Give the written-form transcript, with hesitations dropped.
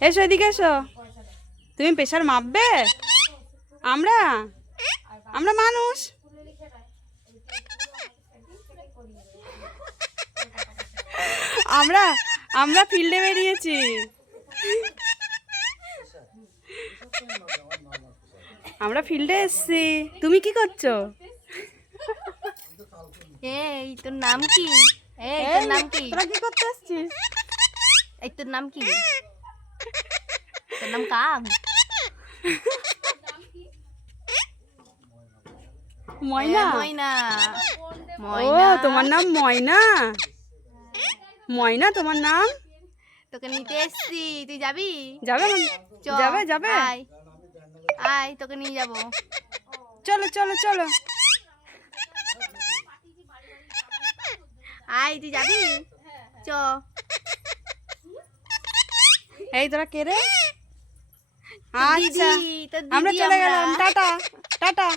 এসো এদিকে এসো। তুমি প্রেশার মাপবে? আমরা আমরা মানুষ। আমরা আমরা ফিল্ডে বেরিয়েছি। আমরা ফিল্ডে এসছি। তুমি কি করছো? এই তোর নাম কি? এই তোর নাম কি? তোরা কি করতে এসছিস? এই তোর নাম কি? তোর নাম কাম? ময়না। ময়না। ও ময়না তোমার নাম ময়না? ময়না তোমার নাম? তোকে নিতে এসছি, তুই যাবি? যাবে চ, যাবে যাবে? আয় আয়, তোকে নিয়ে যাবো। চলো চলো চলো। আয়, তুই যাবি? চ। এই তোরা কে রে? তোর আচ্ছা দিদি, তোর আমরা দিদি চলে গেলাম। Tata tata.